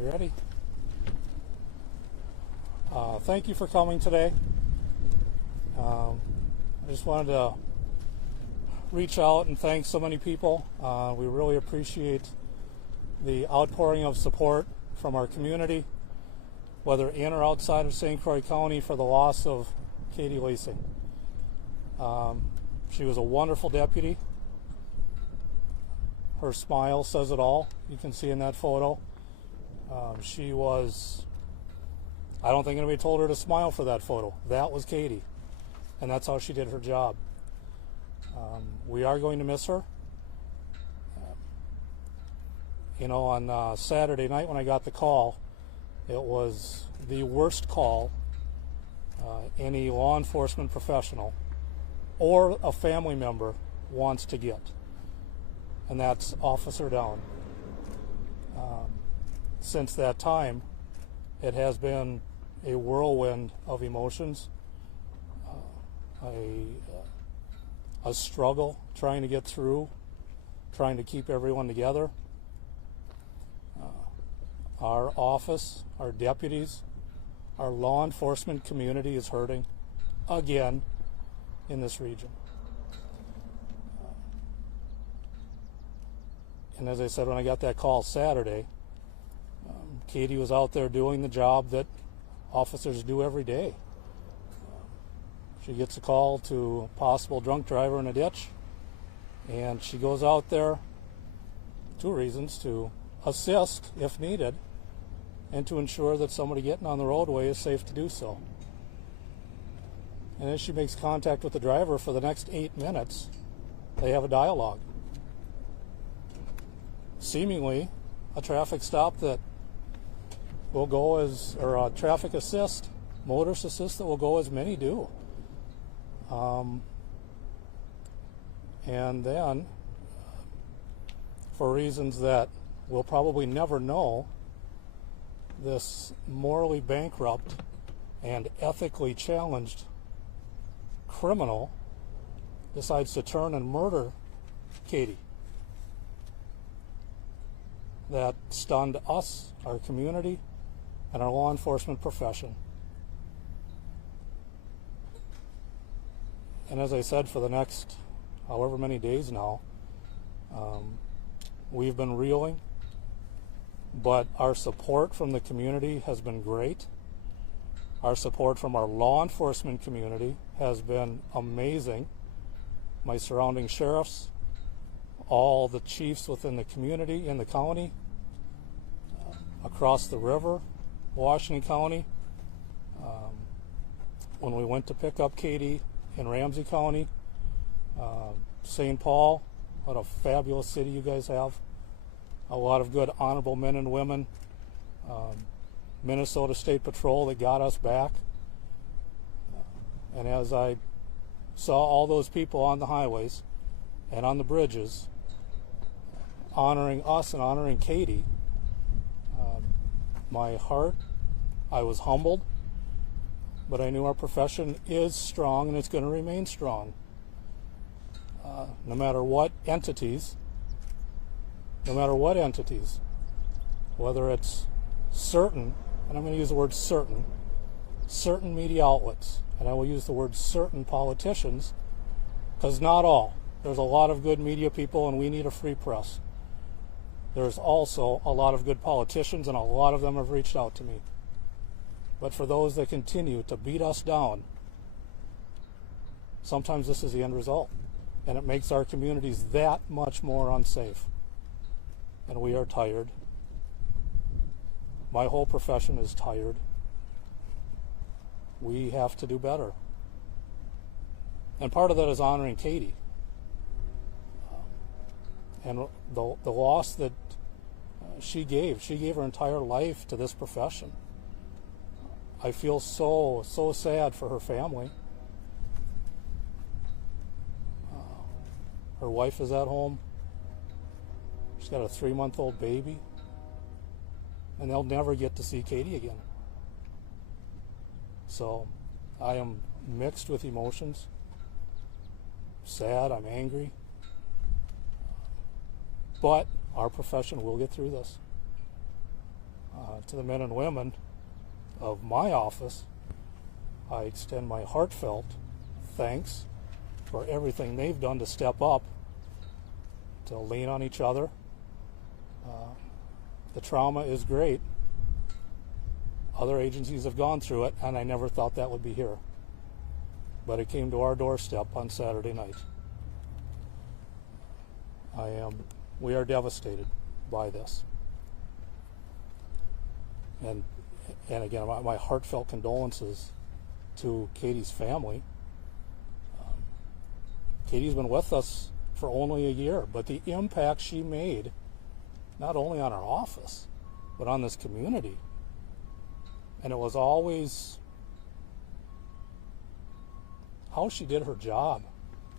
You ready? Thank you for coming today. I just wanted to reach out and thank so many people. We really appreciate the outpouring of support from our community, whether in or outside of St. Croix County, for the loss of Kaitie Leising. She was a wonderful deputy. Her smile says it all. You can see in that photo. She was, I don't think anybody told her to smile for that photo. That was Kaitie, and that's how she did her job. We are going to miss her. On Saturday night when I got the call, it was the worst call any law enforcement professional or a family member wants to get, and that's officer down. Since that time, it has been a whirlwind of emotions, a struggle trying to get through, trying to keep everyone together. Our office, our deputies, our law enforcement community is hurting again in this region. And as I said, when I got that call Saturday, Kaitie was out there doing the job that officers do every day. She gets a call to a possible drunk driver in a ditch, and she goes out there, two reasons: to assist if needed, and to ensure that somebody getting on the roadway is safe to do so. And as she makes contact with the driver for the next 8 minutes, they have a dialogue. Seemingly a traffic stop that will go as, or a traffic assist, motorist assist that will go as many do. And then, for reasons that we'll probably never know, this morally bankrupt and ethically challenged criminal decides to turn and murder Kaitie. That stunned us, our community, and our law enforcement profession. And as I said, for the next however many days now, we've been reeling, but our support from the community has been great. Our support from our law enforcement community has been amazing. My surrounding sheriffs, all the chiefs within the community, in the county, across the river, Washington County. When we went to pick up Kaitie in Ramsey County, St. Paul, what a fabulous city you guys have. A lot of good honorable men and women. Minnesota State Patrol that got us back. And as I saw all those people on the highways and on the bridges honoring us and honoring Kaitie, my heart, I was humbled, but I knew our profession is strong and it's going to remain strong. No matter what entities, whether it's certain, and I'm going to use the word certain media outlets, and I will use the word certain politicians, because not all. There's a lot of good media people, and we need a free press. There's also a lot of good politicians, and a lot of them have reached out to me. But for those that continue to beat us down, sometimes this is the end result, and it makes our communities that much more unsafe. And we are tired. My whole profession is tired. We have to do better. And part of that is honoring Kaitie. And the loss that she gave her entire life to this profession. I feel so sad for her family. Her wife is at home. She's got a 3-month-old baby. And they'll never get to see Kaitie again. So I am mixed with emotions. Sad, I'm angry. But our profession will get through this. to the men and women of my office, I extend my heartfelt thanks for everything they've done to step up, to lean on each other. The trauma is great. Other agencies have gone through it, and I never thought that would be here. But it came to our doorstep on Saturday night. We are devastated by this. And again, my heartfelt condolences to Kaitie's family. Kaitie's been with us for only a year, but the impact she made, not only on our office, but on this community. And it was always how she did her job,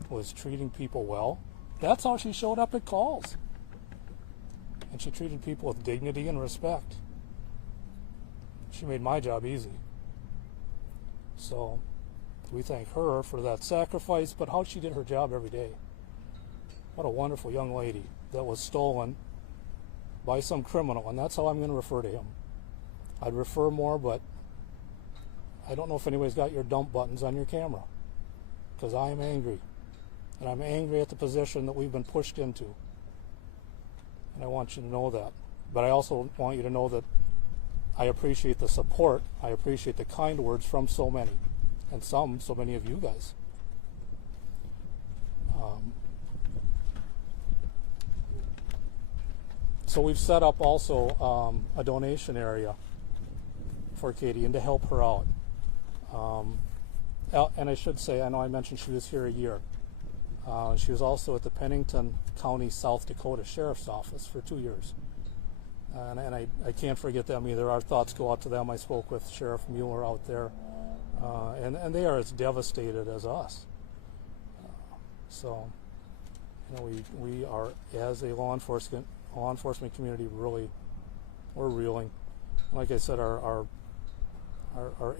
was treating people well. That's how she showed up at calls. And she treated people with dignity and respect. She made my job easy. So we thank her for that sacrifice, but how she did her job every day. What a wonderful young lady that was stolen by some criminal, and that's how I'm going to refer to him. I'd refer more, but I don't know if anybody's got your dump buttons on your camera, because I am angry. And I'm angry at the position that we've been pushed into. And I want you to know that. But I also want you to know that I appreciate the support. I appreciate the kind words from so many. And so many of you guys. So we've set up also a donation area for Kaitie and to help her out. And I should say, I know I mentioned she was here a year. She was also at the Pennington County, South Dakota Sheriff's Office for 2 years. And I can't forget them either. Our thoughts go out to them. I spoke with Sheriff Mueller out there. And they are as devastated as us. So, you know, we are, as a law enforcement community, really, we're reeling. Like I said, our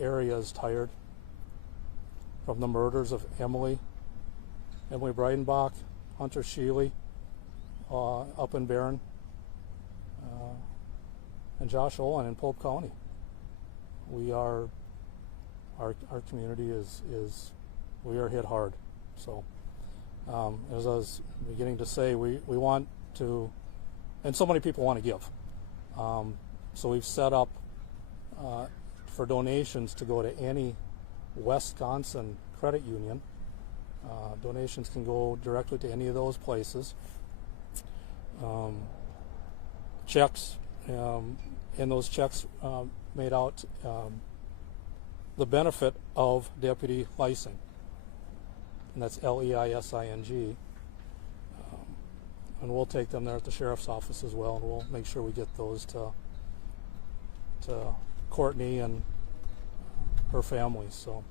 area is tired from the murders of Emily Breidenbach, Hunter Sheely, up in Barron, and Josh Olin in Pope County. Our community is we are hit hard. So as I was beginning to say, we want to, and so many people want to give. So we've set up for donations to go to any Wisconsin credit union. Donations can go directly to any of those places. Checks, and those checks made out the benefit of Deputy Leising, and that's Leising. And we'll take them there at the sheriff's office as well, and we'll make sure we get those to Courtney and her family. So,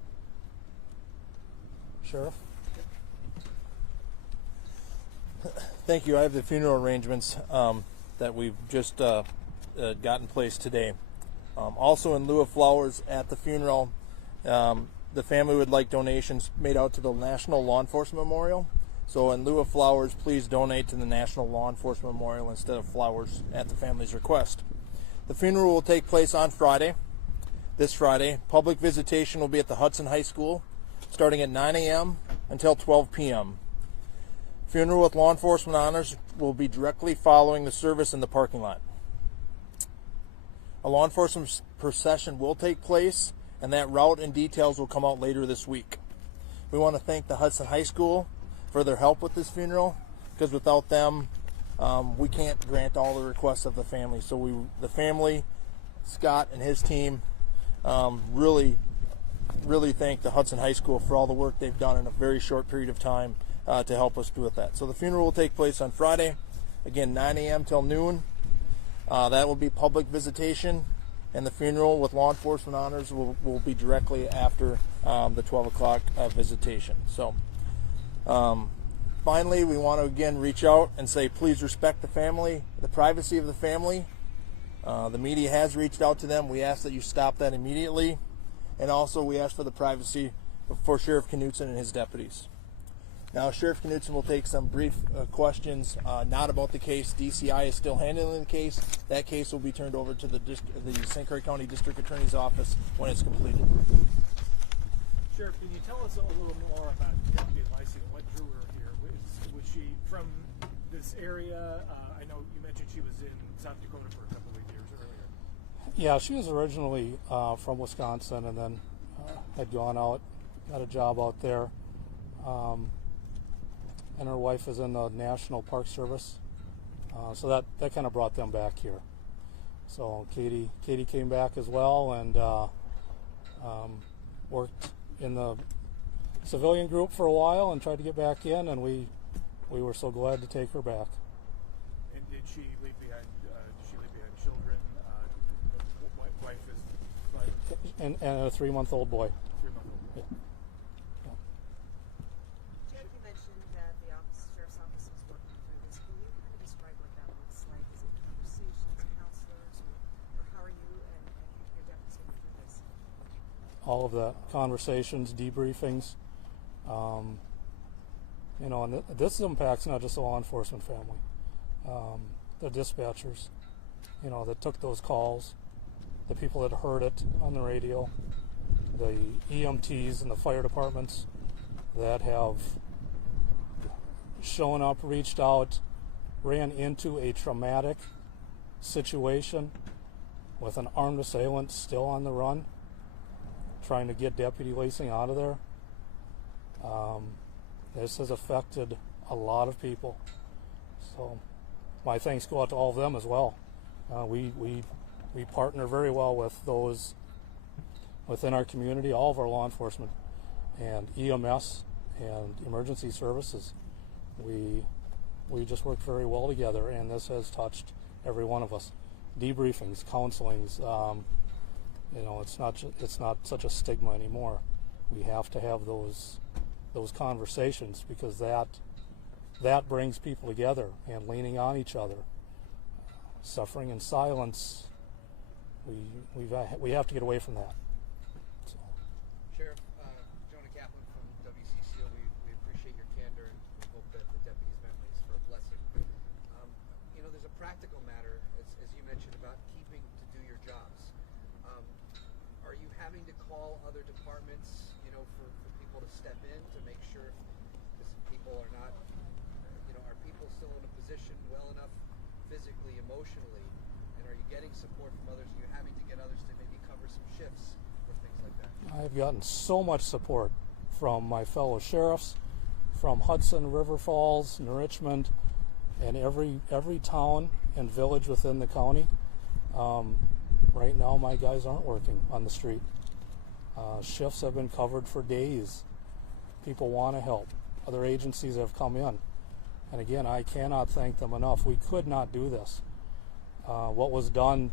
Sheriff? Thank you. I have the funeral arrangements that we've just got in place today. Also, in lieu of flowers at the funeral, the family would like donations made out to the National Law Enforcement Memorial. So in lieu of flowers, please donate to the National Law Enforcement Memorial instead of flowers at the family's request. The funeral will take place on Friday, this Friday. Public visitation will be at the Hudson High School, starting at 9 a.m. until 12 p.m. Funeral with law enforcement honors will be directly following the service in the parking lot. A law enforcement procession will take place, and that route and details will come out later this week. We want to thank the Hudson High School for their help with this funeral, because without them, we can't grant all the requests of the family. So the family, Scott and his team, really thank the Hudson High School for all the work they've done in a very short period of time to help us do with that. So the funeral will take place on Friday, again 9 a.m. till noon. That will be public visitation, and the funeral with law enforcement honors will be directly after the 12 o'clock visitation. So finally, we want to again reach out and say, please respect the family, the privacy of the family. The media has reached out to them. We ask that you stop that immediately. And also we ask for the privacy for Sheriff Knutson and his deputies. Now, Sheriff Knudsen will take some brief questions, not about the case. DCI is still handling the case. That case will be turned over to the St. Croix County District Attorney's Office when it's completed. Sheriff, can you tell us a little more about Deputy Leising? What drew her here? Was she from this area? I know you mentioned she was in South Dakota for a couple of years earlier. Yeah, she was originally from Wisconsin, and then had gone out, got a job out there. And her wife is in the National Park Service, so that kind of brought them back here. So Katie came back as well, and worked in the civilian group for a while and tried to get back in, and we were so glad to take her back. And did she leave behind? Children? Wife is and a 3-month-old boy. 3-month-old. Yeah. Jeff, you mentioned that the sheriff's office was working through this. Can you kind of describe what that looks like? Is it conversations, counselors, or how are you and your deputies going through this? All of the conversations, debriefings, and this impacts not just the law enforcement family, the dispatchers, that took those calls, the people that heard it on the radio, the EMTs and the fire departments that have shown up, reached out, ran into a traumatic situation with an armed assailant still on the run, trying to get Deputy Leising out of there. This has affected a lot of people. So my thanks go out to all of them as well. We partner very well with those within our community, all of our law enforcement and EMS and emergency services. We just work very well together, and this has touched every one of us. Debriefings, counselings, it's not such a stigma anymore. We have to have those conversations, because that brings people together, and leaning on each other. Suffering in silence, we have to get away from that. So. Sheriff, Jonah Kaplan from WCCO, we appreciate your candor, and we hope that the deputy's memories for a blessing. There's a practical matter, as you mentioned, about keeping to do your jobs. Are you having to call other departments, for people to step in to make sure, because people are not, are people still in a position well enough physically, emotionally, and are you getting support from others? Are you having to get others to maybe cover some shifts or things like that? I've gotten so much support from my fellow sheriffs, from Hudson, River Falls, and Richmond, and every town and village within the county. Right now, my guys aren't working on the street. Shifts have been covered for days. People want to help. Other agencies have come in. And again, I cannot thank them enough. We could not do this. What was done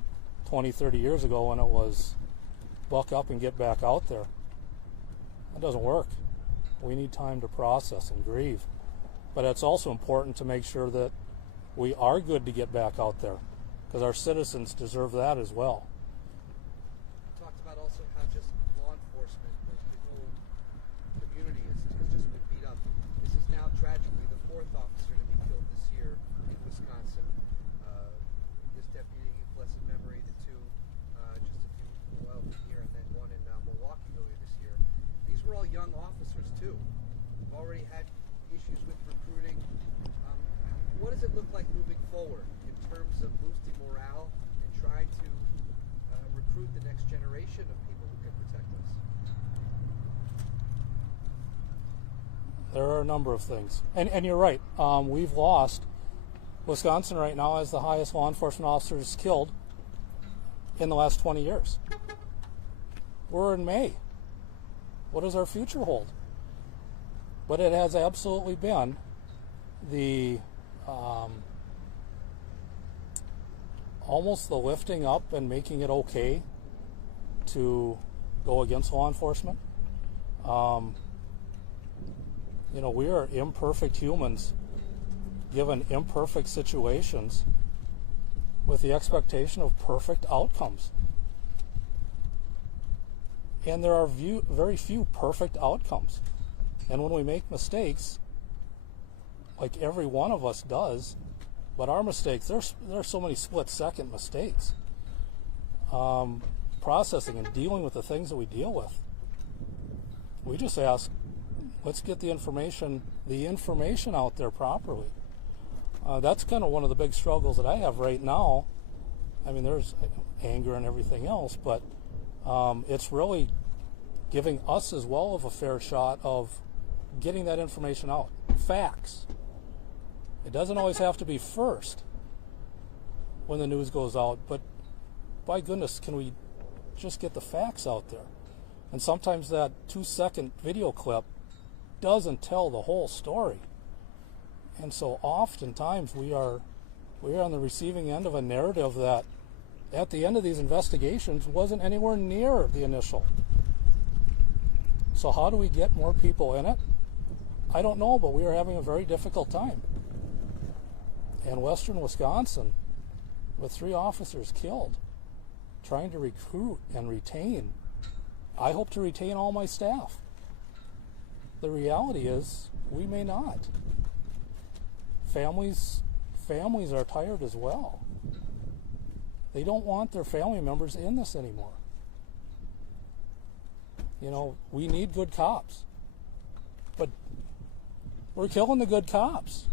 20, 30 years ago, when it was buck up and get back out there, that doesn't work. We need time to process and grieve. But it's also important to make sure that we are good to get back out there, because our citizens deserve that as well. You talked about also how just law enforcement, the whole community has just been beat up. This is now tragically the 4th officer to be killed this year in Wisconsin. This deputy, blessed memory, the 2 just a while from here, and then 1 in Milwaukee earlier this year. These were all young officers too. We've already had issues with recruiting. What does it look like moving forward in terms of boosting morale and trying to recruit the next generation of people who can protect us? There are a number of things. And you're right. We've lost. Wisconsin right now has the highest law enforcement officers killed in the last 20 years. We're in May. What does our future hold? But it has absolutely been the almost the lifting up and making it okay to go against law enforcement. We are imperfect humans given imperfect situations with the expectation of perfect outcomes. And there are very few perfect outcomes. And when we make mistakes, like every one of us does, but our mistakes, there are so many split-second mistakes. Processing and dealing with the things that we deal with. We just ask, let's get the information out there properly. That's kind of one of the big struggles that I have right now. I mean, there's anger and everything else, but it's really giving us as well of a fair shot of getting that information out. Facts. It doesn't always have to be first when the news goes out, but by goodness, can we just get the facts out there? And sometimes that 2-second video clip doesn't tell the whole story. And so oftentimes we are on the receiving end of a narrative that at the end of these investigations wasn't anywhere near the initial. So how do we get more people in it? I don't know, but we are having a very difficult time. In western Wisconsin, with 3 officers killed, trying to recruit and retain. I hope to retain all my staff. The reality is, we may not. Families are tired as well. They don't want their family members in this anymore. You know, we need good cops. But we're killing the good cops.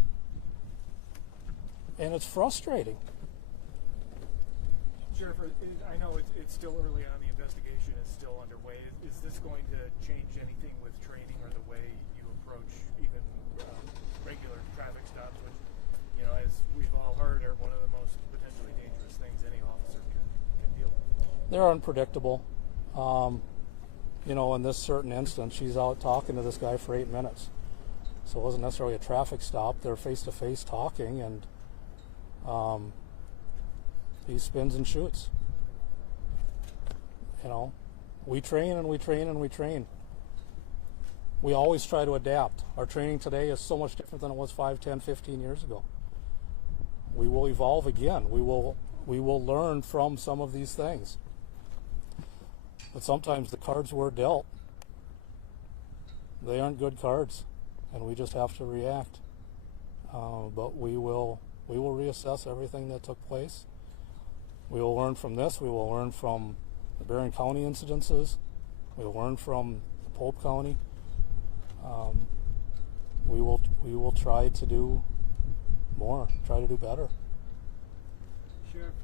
And it's frustrating. Sheriff, I know it's still early on, the investigation is still underway. Is this going to change anything with training or the way you approach even regular traffic stops, which, you know, as we've all heard, are one of the most potentially dangerous things any officer can deal with? They're unpredictable. You know, in this certain instance, she's out talking to this guy for 8 minutes. So it wasn't necessarily a traffic stop. They're face-to-face talking, and he spins and shoots. You know, we train and we train and we train. We always try to adapt. Our training today is so much different than it was 5, 10, 15 years ago. We will evolve again. We will learn from some of these things. But sometimes the cards we're dealt, they aren't good cards, and we just have to react. But we will reassess everything that took place. We will learn from this. We will learn from the Barron County incidences. We will learn from Pope County. We will try to do more, try to do better. Sheriff,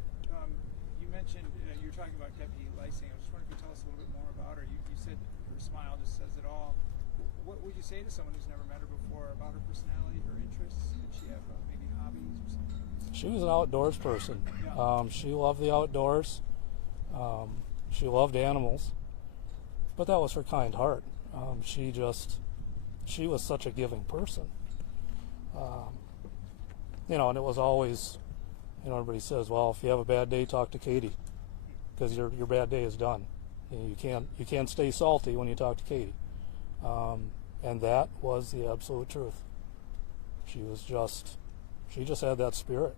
you mentioned you were talking about Deputy Leising. I was just wondering if you could tell us a little bit more about her. You said her smile just says it all. What would you say to someone who's never met her before about her personality, her interests? Did she have maybe hobbies or something? She was an outdoors person. Yeah. She loved the outdoors. She loved animals, but that was her kind heart. She was such a giving person. You know, and it was always, you know, everybody says, well, if you have a bad day, talk to Kaitie, because your bad day is done. You can't stay salty when you talk to Kaitie. And that was the absolute truth. She just had that spirit.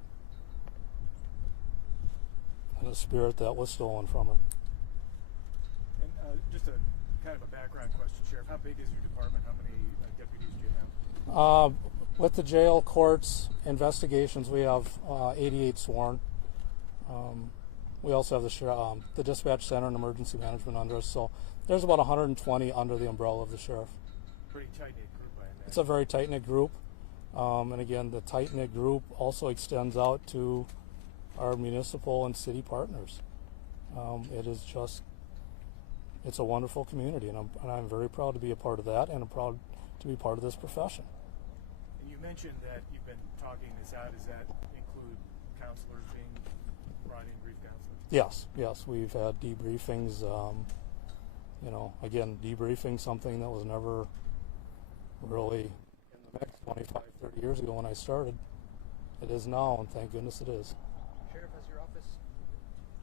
And a spirit that was stolen from her. And just a kind of a background question, Sheriff. How big is your department? How many deputies do you have? With the jail, courts, investigations, we have 88 sworn. We also have the dispatch center and emergency management under us. So there's about 120 under the umbrella of the sheriff. Pretty tight-knit group, I imagine. It's a very tight-knit group. And again, the tight-knit group also extends out to our municipal and city partners. It's a wonderful community, and I'm very proud to be a part of that, and I'm proud to be part of this profession. And you mentioned that you've been talking this out. Does that include counselors being brought in, grief counselors? Yes, we've had debriefings. You know, again, debriefing something that was never really in the mix 25, 30 years ago when I started. It is now, and thank goodness it is. Sheriff, as your office,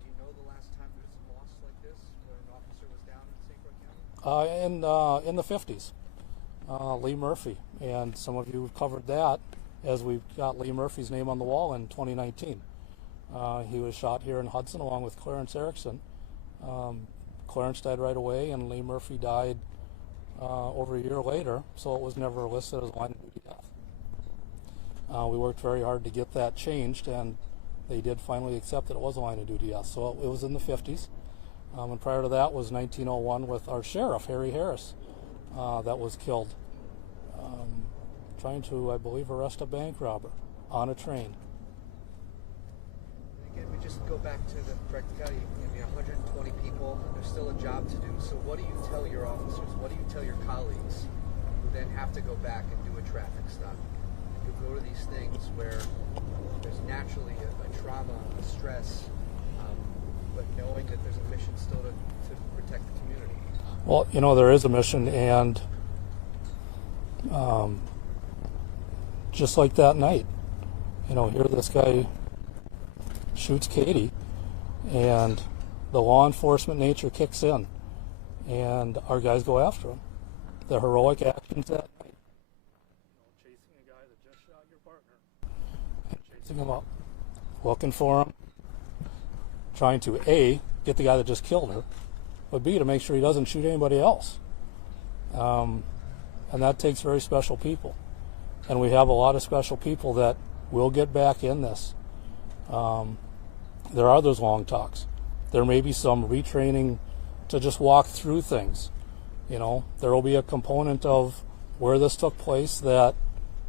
do you know the last time there was a loss like this, where an officer was down in St. Croix County? In the 50s, Lee Murphy, and some of you have covered that as we've got Lee Murphy's name on the wall in 2019. He was shot here in Hudson along with Clarence Erickson. Clarence died right away, and Lee Murphy died over a year later, so it was never listed as line of duty death. We worked very hard to get that changed, and they did finally accept that it was a line of duty death. So it was in the 50s. And prior to that was 1901 with our sheriff, Harry Harris, that was killed trying to, I believe, arrest a bank robber on a train. Again, we just go back to the practicality. I mean, 120 people, there's still a job to do. So what do you tell your officers? What do you tell your colleagues who then have to go back and do a traffic stop? You go to these things where there's naturally a trauma, a stress, but knowing that there's a mission still to protect the community. Well, you know, there is a mission, and just like that night, you know, here this guy shoots Kaitie, and the law enforcement nature kicks in, and our guys go after him. The heroic actions that night, chasing a guy that just shot your partner, and chasing him up, looking for him, trying to A, get the guy that just killed her, but B, to make sure he doesn't shoot anybody else. And that takes very special people. And we have a lot of special people that will get back in this. There are those long talks. There may be some retraining to just walk through things. You know, there will be a component of where this took place that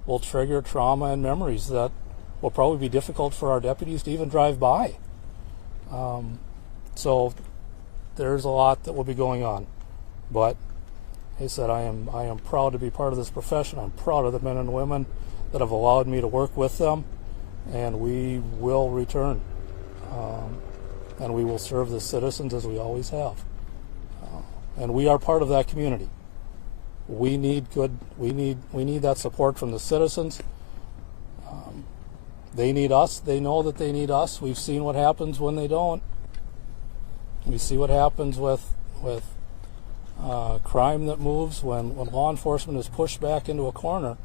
will trigger trauma and memories that will probably be difficult for our deputies to even drive by. So there's a lot that will be going on. But he said, I am proud to be part of this profession. I'm proud of the men and women that have allowed me to work with them, and we will return. And we will serve the citizens as we always have. And we are part of that community. We need that support from the citizens. They need us. They know that they need us. We've seen what happens when they don't. We see what happens with crime that moves when law enforcement is pushed back into a corner.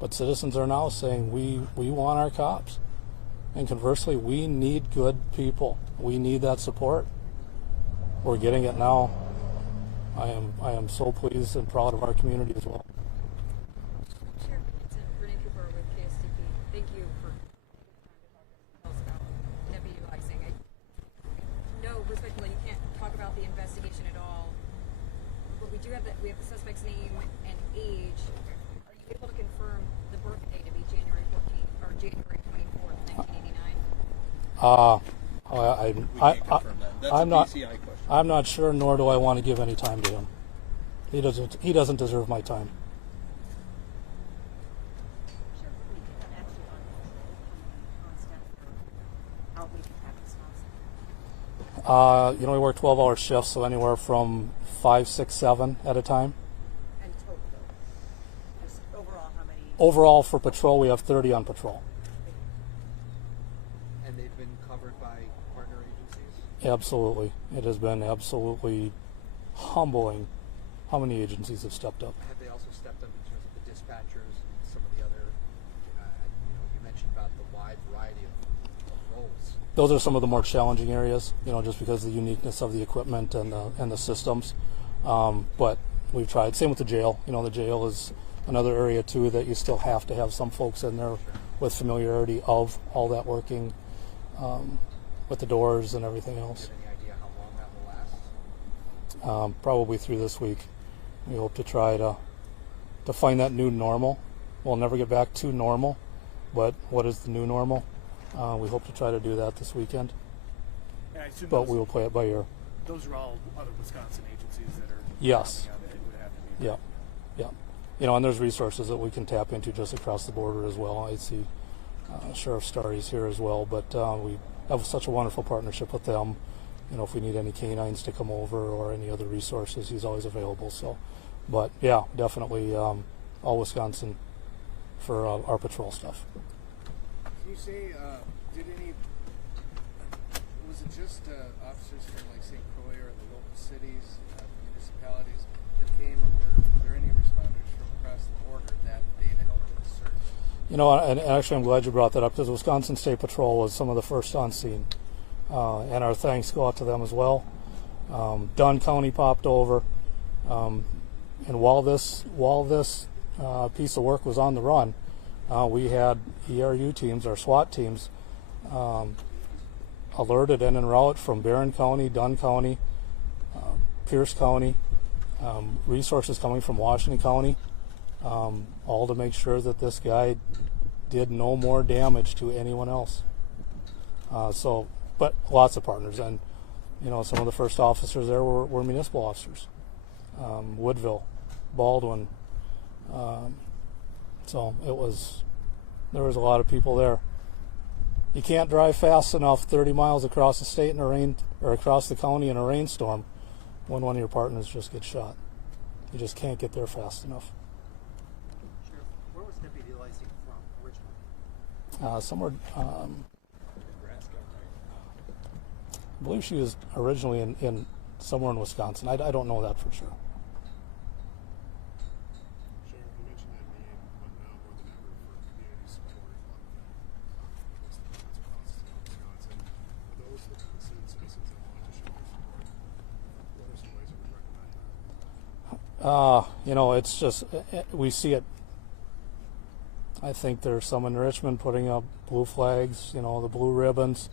But citizens are now saying we want our cops. And conversely, we need good people. We need that support. We're getting it now. I am so pleased and proud of our community as well. Sheriff, it's Renee Cooper with KSTP. Thank you for taking the time to tell us about Deputy Leising. I know respectfully you can't talk about the investigation at all, but we have the suspect's name and age. Are you able to confirm the birthday to be January 14th or January 24th, 1989? I'm not sure, nor do I want to give any time to him. He doesn't deserve my time. Sure, we have actually on staff for outreach practice. You know, we work 12-hour shifts, so anywhere from 5, 6, 7 at a time. And total, just overall, how many? Overall, for patrol, we have 30 on patrol. And they've been covered by partner agencies? Absolutely. It has been absolutely humbling how many agencies have stepped up. Have they also stepped up in terms of the dispatchers and some of the other, you mentioned about the wide variety of roles? Those are some of the more challenging areas, you know, just because of the uniqueness of the equipment and the systems. But we've tried. Same with the jail. You know, the jail is another area too that you still have to have some folks in there with familiarity of all that working, with the doors and everything else. Do you have any idea how long that will last? Probably through this week. We hope to try to find that new normal. We'll never get back to normal, but what is the new normal? We hope to try to do that this weekend. And I assume But we will play it by ear. those are all other Wisconsin agencies that are Yes. helping out. It would have to be. Yeah. You know, and there's resources that we can tap into just across the border as well. I see Sheriff Starry's here as well, but we have such a wonderful partnership with them. You know, if we need any canines to come over or any other resources, he's always available. So, but yeah, definitely all Wisconsin for our patrol stuff. Can you say, was it just officers from like St. Croix or the local cities, municipalities that came, or were there any responders from across the border that day to help with the search? You know, and actually I'm glad you brought that up because Wisconsin State Patrol was some of the first on scene. And our thanks go out to them as well. Dunn County popped over. And while this piece of work was on the run, we had ERU teams, our SWAT teams, alerted and en route from Barron County, Dunn County, Pierce County, resources coming from Washington County, all to make sure that this guy did no more damage to anyone else. But lots of partners, and some of the first officers there were municipal officers, Woodville, Baldwin. So there was a lot of people there. You can't drive fast enough 30 miles across the state in a rain, or across the county in a rainstorm when one of your partners just gets shot. You just can't get there fast enough. Sheriff, where was Deputy Leising from originally? Somewhere, I believe she was originally in somewhere in Wisconsin. I don't know that for sure. Sheriff, you mentioned that name, but now more than ever for community support, what's the response to Wisconsin? For those citizens that want to show their support, what are some ways that we recommend that? It's just, we see it. I think there's some in Richmond putting up blue flags, the blue ribbons.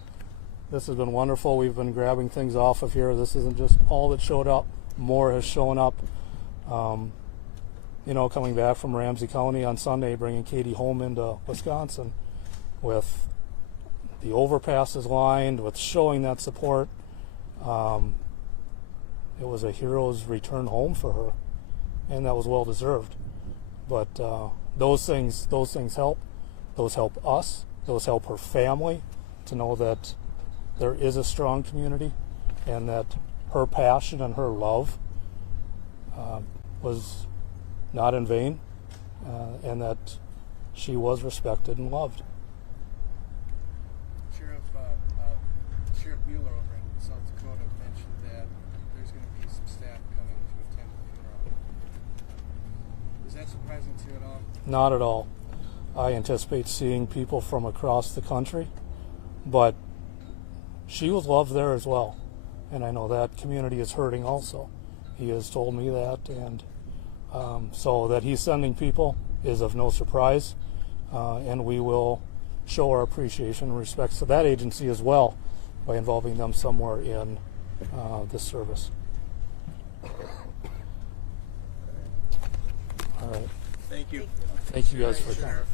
This has been wonderful. We've been grabbing things off of here. This isn't just all that showed up. More has shown up. Coming back from Ramsey County on Sunday, bringing Katie home into Wisconsin with the overpasses lined, with showing that support. It was a hero's return home for her, and that was well deserved. But those things help. Those help us. Those help her family to know that there is a strong community, and that her passion and her love was not in vain, and that she was respected and loved. Sheriff Mueller over in South Dakota mentioned that there's going to be some staff coming to attend the funeral. Is that surprising to you at all? Not at all. I anticipate seeing people from across the country, but she was loved there as well, and I know that community is hurting also. He has told me that, and so that he's sending people is of no surprise, and we will show our appreciation and respect to that agency as well by involving them somewhere in this service. All right. Thank you. Thank you guys for coming. Sheriff.